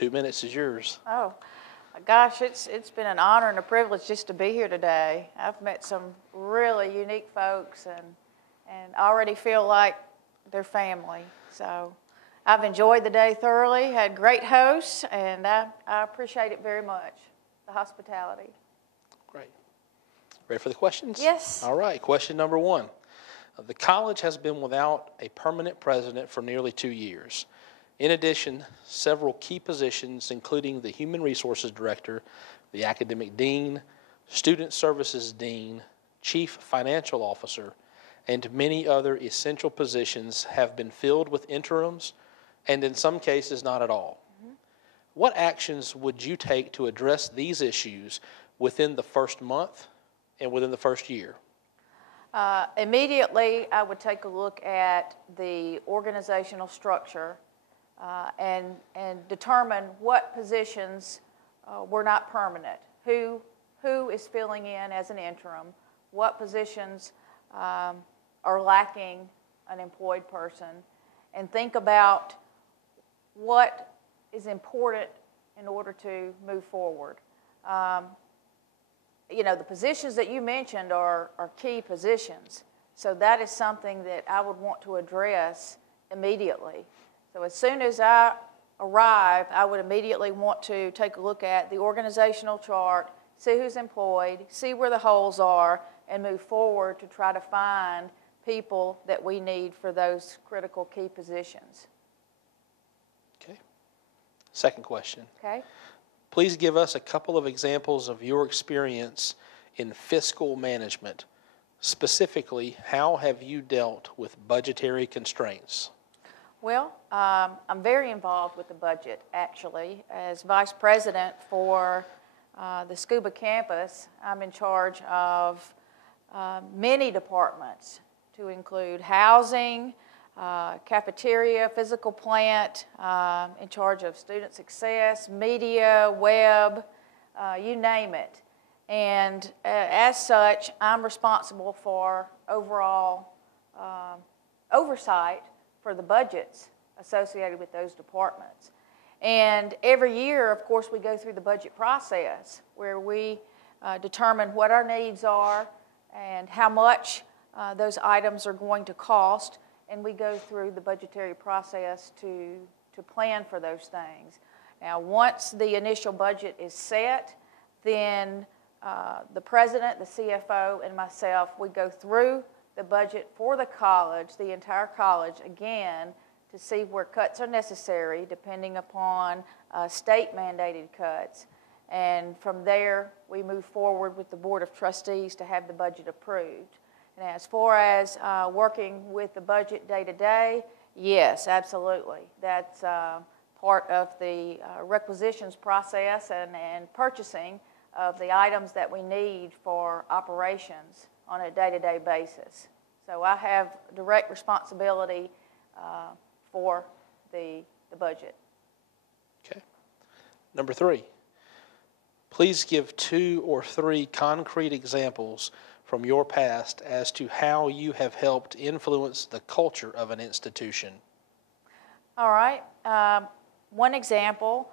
2 minutes is yours. Oh, gosh, it's been an honor and a privilege just to be here today. I've met some really unique folks and already feel like they're family. So I've enjoyed the day thoroughly, had great hosts, and I appreciate it very much, the hospitality. Great. Ready for the questions? Yes. All right, question number 1. The college has been without a permanent president for nearly 2 years. In addition, several key positions, including the Human Resources Director, the Academic Dean, Student Services Dean, Chief Financial Officer, and many other essential positions have been filled with interims, and in some cases not at all. Mm-hmm. What actions would you take to address these issues within the first month and within the first year? Immediately, I would take a look at the organizational structure and determine what positions were not permanent. Who is filling in as an interim? What positions are lacking an employed person? And think about what is important in order to move forward. You know, the positions that you mentioned are key positions. So that is something that I would want to address immediately. So as soon as I arrive, I would immediately want to take a look at the organizational chart, see who's employed, see where the holes are, and move forward to try to find people that we need for those critical key positions. Okay. Second question. Okay. Please give us a couple of examples of your experience in fiscal management. Specifically, how have you dealt with budgetary constraints? Well, I'm very involved with the budget, actually. As vice president for the Scuba campus, I'm in charge of many departments, to include housing, cafeteria, physical plant, in charge of student success, media, web, you name it. And as such, I'm responsible for overall oversight for the budgets associated with those departments. And every year, of course, we go through the budget process where we determine what our needs are and how much those items are going to cost, and we go through the budgetary process to plan for those things. Now, once the initial budget is set, then the president, the CFO, and myself, we go through the budget for the college, the entire college, again, to see where cuts are necessary, depending upon state-mandated cuts. And from there, we move forward with the Board of Trustees to have the budget approved. And as far as working with the budget day to day, yes, absolutely. That's part of the requisitions process and purchasing of the items that we need for operations on a day-to-day basis. So I have direct responsibility for the budget. Okay. Number 3, please give 2 or 3 concrete examples from your past as to how you have helped influence the culture of an institution. All right. One example,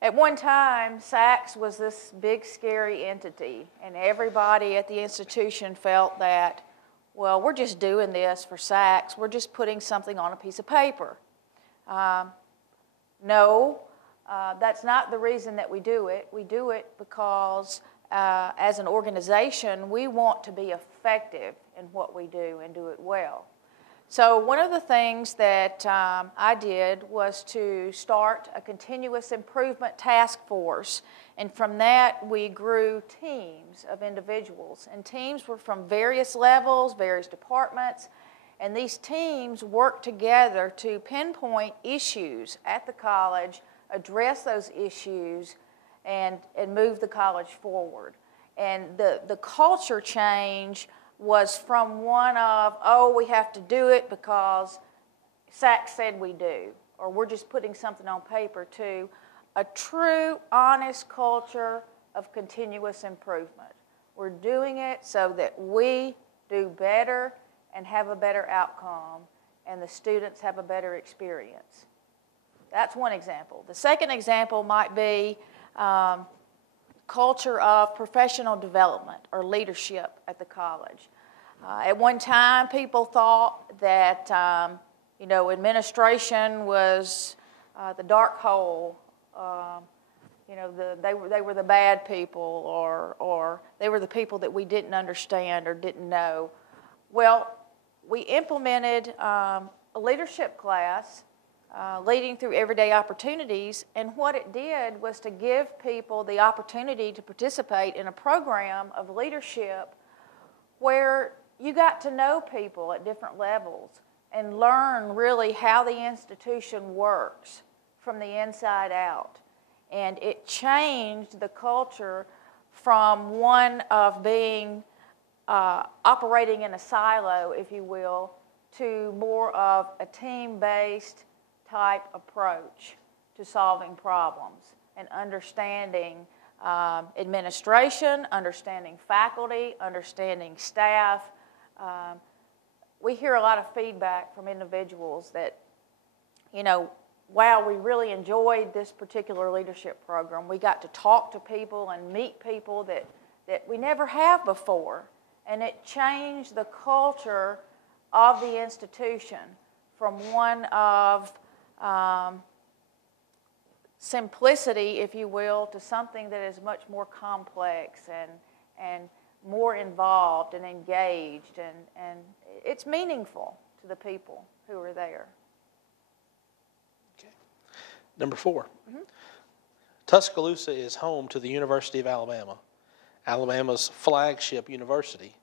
at one time, SACS was this big, scary entity, and everybody at the institution felt that, well, we're just doing this for SACS. We're just putting something on a piece of paper. No, that's not the reason that we do it. We do it because as an organization, we want to be effective in what we do and do it well. So one of the things that I did was to start a continuous improvement task force. And from that, we grew teams of individuals. And teams were from various levels, various departments. And these teams worked together to pinpoint issues at the college, address those issues, and move the college forward. And the culture change was from one of, oh, we have to do it because SACS said we do, or we're just putting something on paper, to a true, honest culture of continuous improvement. We're doing it so that we do better and have a better outcome, and the students have a better experience. That's one example. The second example might be culture of professional development or leadership at the college. At one time, people thought that administration was the dark hole. They were the bad people, or they were the people that we didn't understand or didn't know. Well, we implemented a leadership class, leading through everyday opportunities, and what it did was to give people the opportunity to participate in a program of leadership where you got to know people at different levels and learn really how the institution works from the inside out. And it changed the culture from one of being operating in a silo, if you will, to more of a team-based type approach to solving problems and understanding administration, understanding faculty, understanding staff. We hear a lot of feedback from individuals that, wow, we really enjoyed this particular leadership program. We got to talk to people and meet people that we never have before. And it changed the culture of the institution from one of simplicity, if you will, to something that is much more complex and more involved and engaged, and it's meaningful to the people who are there. Okay. Number 4. Tuscaloosa is home to the University of Alabama, Alabama's flagship university,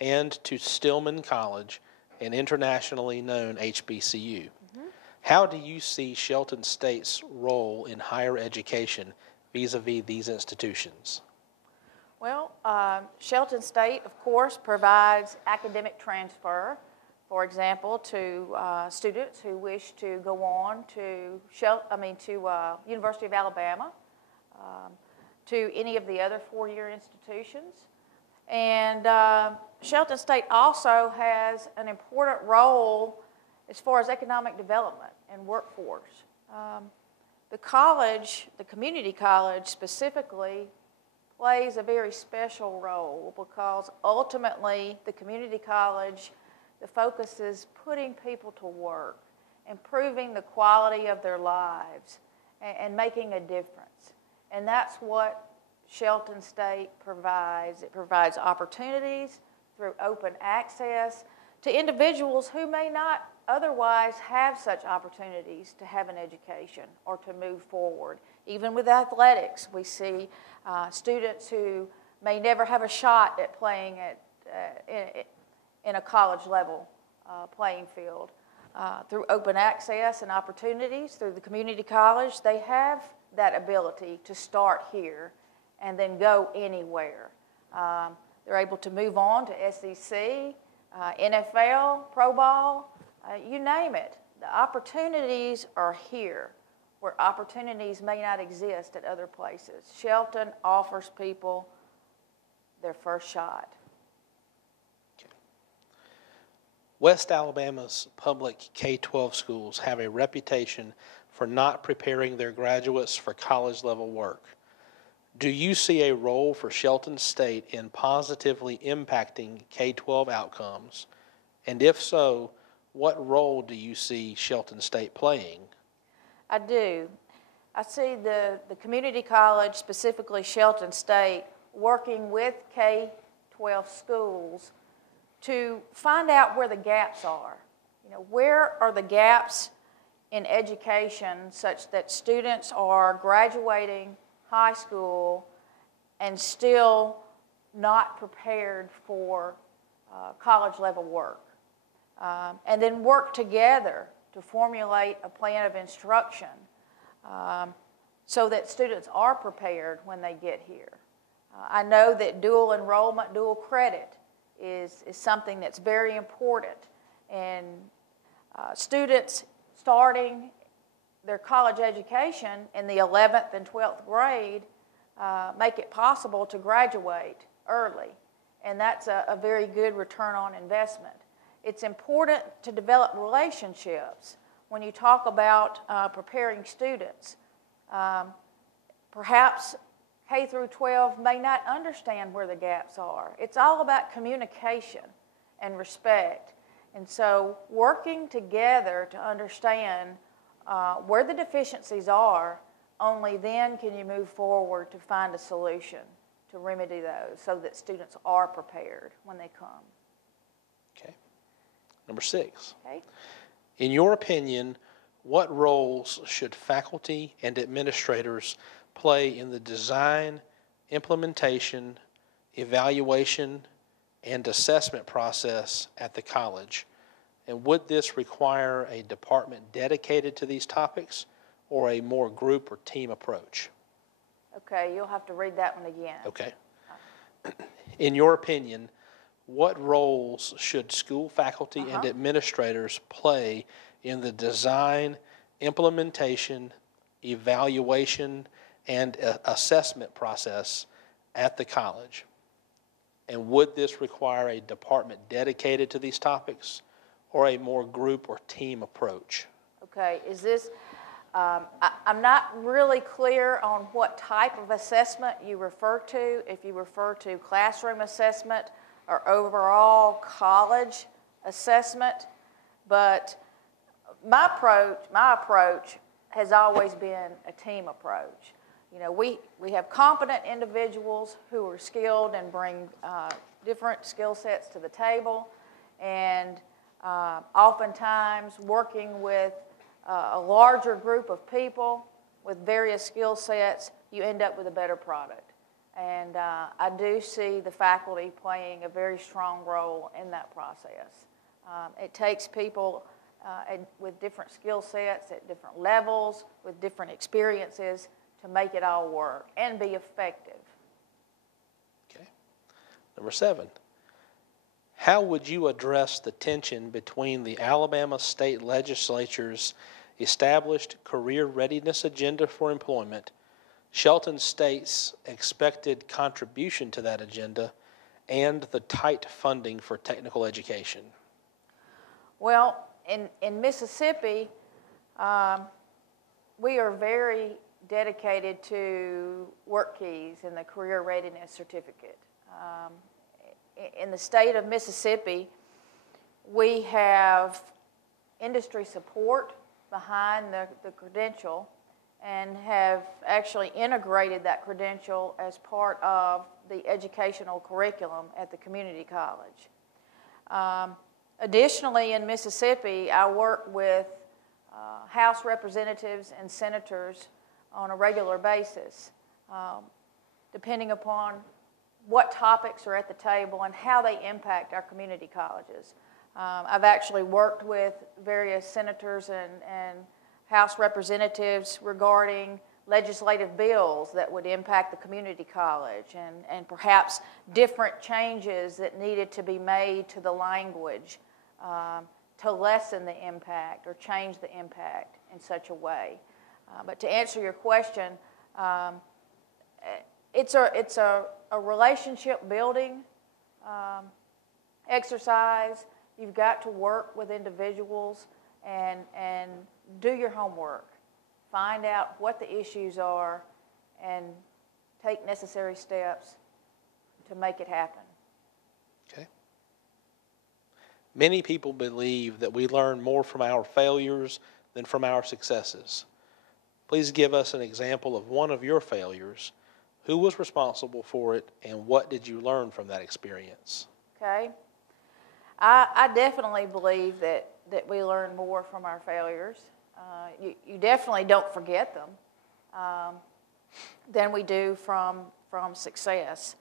and to Stillman College, an internationally known HBCU. How do you see Shelton State's role in higher education vis-a-vis these institutions? Well, Shelton State, of course, provides academic transfer, for example, to students who wish to go on to University of Alabama, to any of the other four-year institutions. And Shelton State also has an important role as far as economic development and workforce. The college, the community college specifically, plays a very special role because ultimately the community college, the focus is putting people to work, improving the quality of their lives, and making a difference. And that's what Shelton State provides. It provides opportunities through open access to individuals who may not otherwise have such opportunities to have an education or to move forward. Even with athletics, we see students who may never have a shot at playing in a college level playing field. Through open access and opportunities through the community college, they have that ability to start here and then go anywhere. They're able to move on to SEC, NFL, pro ball, you name it. The opportunities are here where opportunities may not exist at other places. Shelton offers people their first shot. Okay. West Alabama's public K-12 schools have a reputation for not preparing their graduates for college-level work. Do you see a role for Shelton State in positively impacting K-12 outcomes? And if so, what role do you see Shelton State playing? I do. I see the community college, specifically Shelton State, working with K-12 schools to find out where the gaps are. Where are the gaps in education such that students are graduating high school and still not prepared for college-level work? And then work together to formulate a plan of instruction so that students are prepared when they get here. I know that dual enrollment, dual credit is something that's very important, and students starting their college education in the 11th and 12th grade make it possible to graduate early, and that's a very good return on investment. It's important to develop relationships when you talk about preparing students, perhaps K through 12 may not understand where the gaps are. It's all about communication and respect. And so working together to understand where the deficiencies are, only then can you move forward to find a solution to remedy those so that students are prepared when they come. Okay. Number 6. Okay. In your opinion, what roles should faculty and administrators play in the design, implementation, evaluation, and assessment process at the college? And would this require a department dedicated to these topics or a more group or team approach? Okay, you'll have to read that one again. Okay. In your opinion, what roles should school faculty and administrators play in the design, implementation, evaluation, and assessment process at the college? And would this require a department dedicated to these topics or a more group or team approach? Okay, is this, I'm not really clear on what type of assessment you refer to, if you refer to classroom assessment or overall college assessment, but my approach has always been a team approach. You know, we have competent individuals who are skilled and bring different skill sets to the table, and oftentimes working with a larger group of people with various skill sets, you end up with a better product. And I do see the faculty playing a very strong role in that process. It takes people with different skill sets at different levels, with different experiences, to make it all work and be effective. Okay. Number 7. How would you address the tension between the Alabama state legislature's established career readiness agenda for employment, Shelton State's expected contribution to that agenda, and the tight funding for technical education? Well, in Mississippi, we are very dedicated to work keys and the career readiness certificate. In the state of Mississippi, we have industry support behind the credential and have actually integrated that credential as part of the educational curriculum at the community college. Additionally, in Mississippi, I work with House representatives and senators on a regular basis, depending upon what topics are at the table and how they impact our community colleges. I've actually worked with various senators and House representatives regarding legislative bills that would impact the community college and perhaps different changes that needed to be made to the language to lessen the impact or change the impact in such a way. But to answer your question, it's a relationship building exercise. You've got to work with individuals and do your homework. Find out what the issues are and take necessary steps to make it happen. Okay. Many people believe that we learn more from our failures than from our successes. Please give us an example of one of your failures. Who was responsible for it, and what did you learn from that experience? Okay. I definitely believe that we learn more from our failures. You definitely don't forget them than we do from success.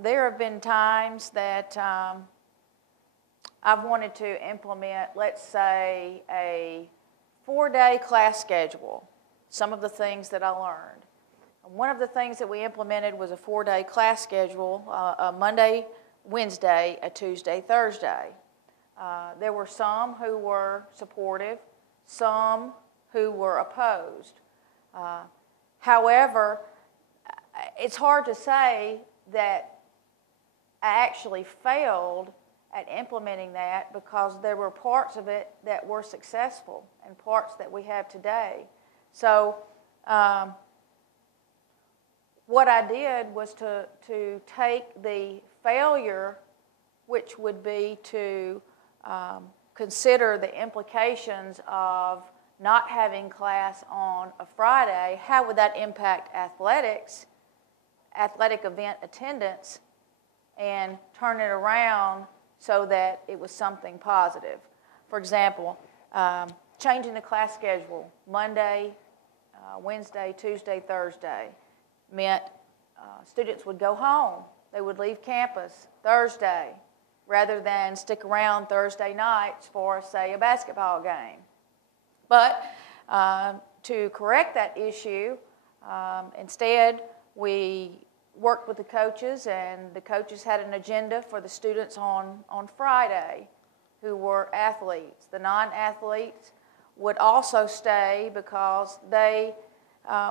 There have been times that I've wanted to implement, let's say, a 4-day class schedule, some of the things that I learned. One of the things that we implemented was a 4-day class schedule, a Monday, Wednesday, a Tuesday, Thursday. There were some who were supportive, some who were opposed. However, it's hard to say that I actually failed at implementing that, because there were parts of it that were successful and parts that we have today. So what I did was to take the failure, which would be to consider the implications of not having class on a Friday. How would that impact athletics, athletic event attendance, and turn it around so that it was something positive? For example, changing the class schedule, Monday, Wednesday, Tuesday, Thursday, meant students would go home. They would leave campus Thursday rather than stick around Thursday nights for, say, a basketball game. But to correct that issue, instead we worked with the coaches, and the coaches had an agenda for the students on Friday who were athletes. The non-athletes would also stay because they,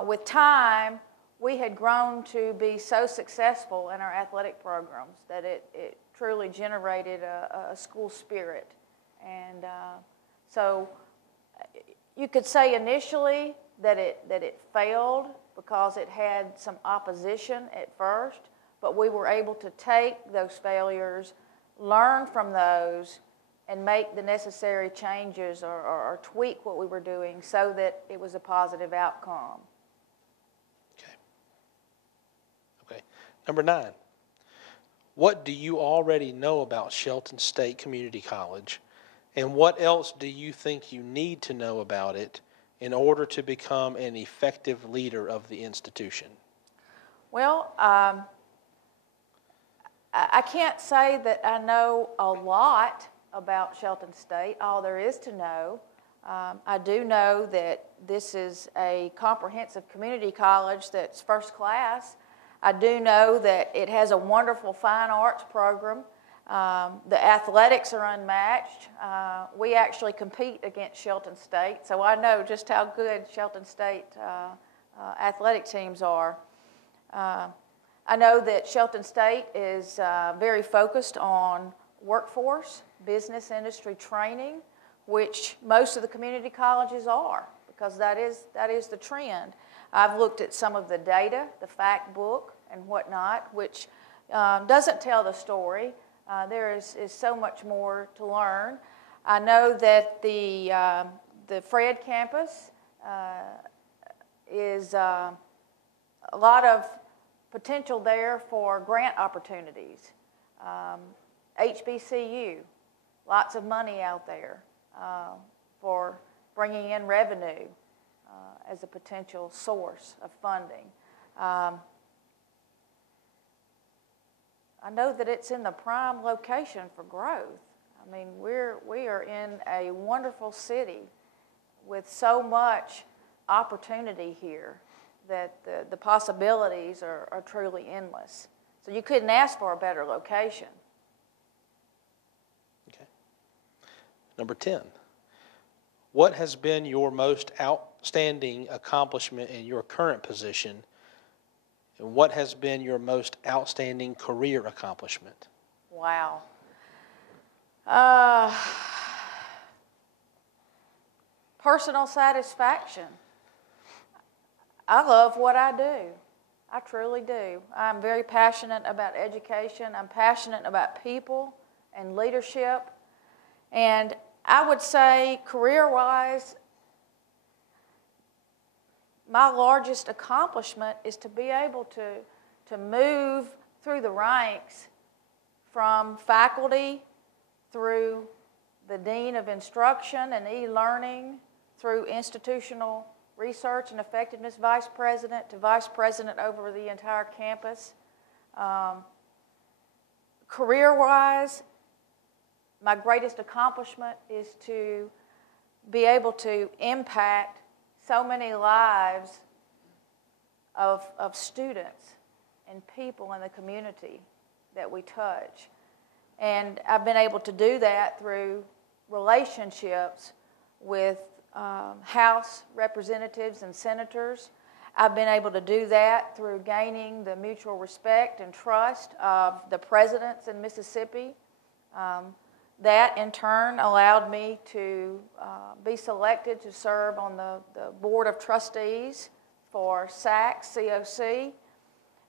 with time, we had grown to be so successful in our athletic programs that it truly generated a school spirit. And so you could say initially that it failed because it had some opposition at first, but we were able to take those failures, learn from those, and make the necessary changes or tweak what we were doing so that it was a positive outcome. Okay. Number 9. What do you already know about Shelton State Community College, and what else do you think you need to know about it in order to become an effective leader of the institution? Well, I can't say that I know a lot about Shelton State, all there is to know. I do know that this is a comprehensive community college that's first class. I do know that it has a wonderful fine arts program. The athletics are unmatched. We actually compete against Shelton State, so I know just how good Shelton State athletic teams are. I know that Shelton State is very focused on workforce, business industry training, which most of the community colleges are, because that is the trend. I've looked at some of the data, the fact book and whatnot, which doesn't tell the story. There is so much more to learn. I know that the Fred campus is a lot of potential there for grant opportunities. HBCU, lots of money out there for bringing in revenue as a potential source of funding. I know that it's in the prime location for growth. I mean, we are in a wonderful city with so much opportunity here that the possibilities are truly endless. So you couldn't ask for a better location. Okay. Number 10. What has been your most outstanding accomplishment in your current position, and what has been your most outstanding career accomplishment? Wow. Personal satisfaction. I love what I do. I truly do. I'm very passionate about education. I'm passionate about people and leadership. And I would say career-wise, my largest accomplishment is to be able to move through the ranks from faculty through the Dean of Instruction and e-learning, through institutional research and effectiveness vice president to vice president over the entire campus. Career-wise, my greatest accomplishment is to be able to impact so many lives of students and people in the community that we touch. And I've been able to do that through relationships with House representatives and senators. I've been able to do that through gaining the mutual respect and trust of the presidents in Mississippi, That in turn allowed me to be selected to serve on the Board of Trustees for SAC, COC.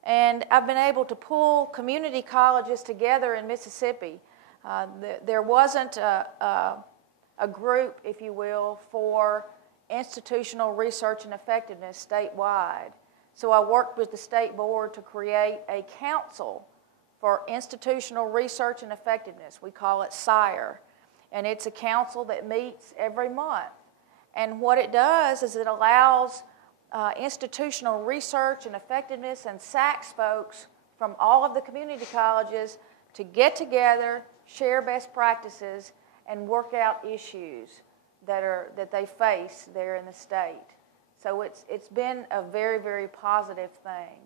And I've been able to pull community colleges together in Mississippi. There wasn't a group, if you will, for institutional research and effectiveness statewide. So I worked with the state board to create a council for institutional research and effectiveness. We call it SIRE. And it's a council that meets every month. And what it does is it allows institutional research and effectiveness and SACS folks from all of the community colleges to get together, share best practices, and work out issues that they face there in the state. So it's been a very, very positive thing.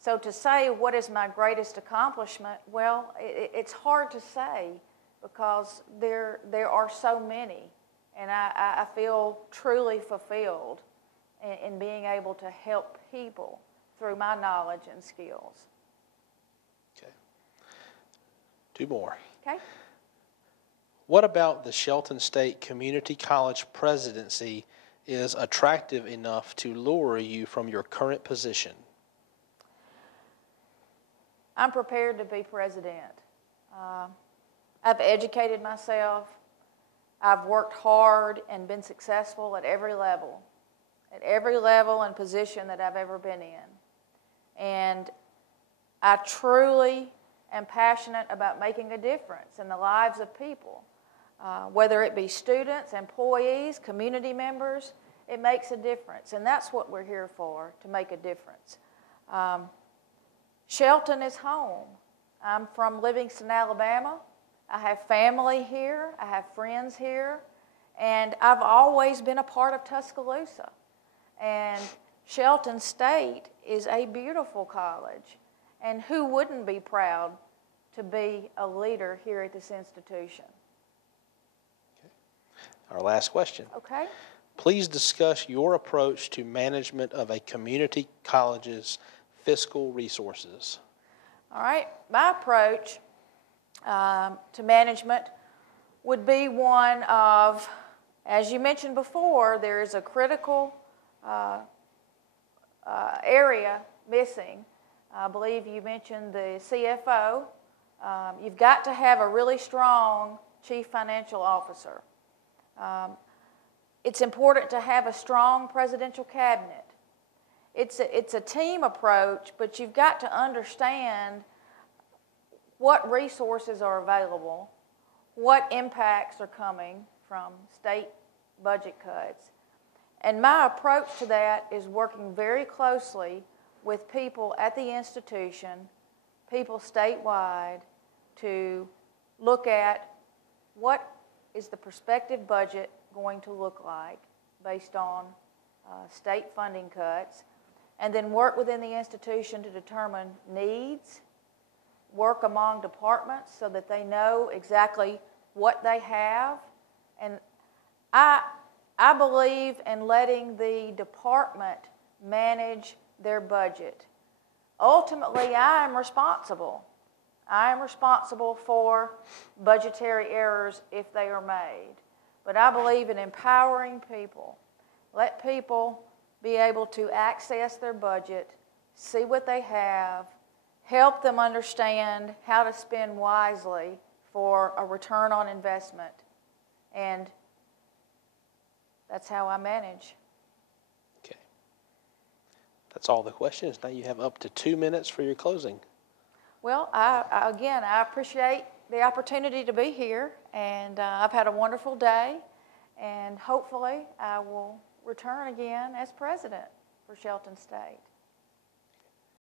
So to say what is my greatest accomplishment, well, it's hard to say because there are so many, and I feel truly fulfilled in being able to help people through my knowledge and skills. Okay. 2 more. Okay. What about the Shelton State Community College presidency is attractive enough to lure you from your current position? I'm prepared to be president. I've educated myself. I've worked hard and been successful at every level and position that I've ever been in. And I truly am passionate about making a difference in the lives of people, whether it be students, employees, community members. It makes a difference, and that's what we're here for, to make a difference. Shelton is home. I'm from Livingston, Alabama. I have family here. I have friends here. And I've always been a part of Tuscaloosa. And Shelton State is a beautiful college. And who wouldn't be proud to be a leader here at this institution? Okay. Our last question. Okay. Please discuss your approach to management of a community college's fiscal resources. All right. My approach to management would be one of, as you mentioned before, there is a critical area missing. I believe you mentioned the CFO. You've got to have a really strong chief financial officer. It's important to have a strong presidential cabinet. It's a team approach, but you've got to understand what resources are available, what impacts are coming from state budget cuts. And my approach to that is working very closely with people at the institution, people statewide, to look at what is the prospective budget going to look like based on state funding cuts, and then work within the institution to determine needs, work among departments so that they know exactly what they have. And I believe in letting the department manage their budget. Ultimately, I am responsible. I am responsible for budgetary errors if they are made. But I believe in empowering people. Let people be able to access their budget, see what they have, help them understand how to spend wisely for a return on investment. And that's how I manage. Okay. That's all the questions. Now you have up to 2 minutes for your closing. Well, I appreciate the opportunity to be here, and I've had a wonderful day, and hopefully I will return again as president for Shelton State.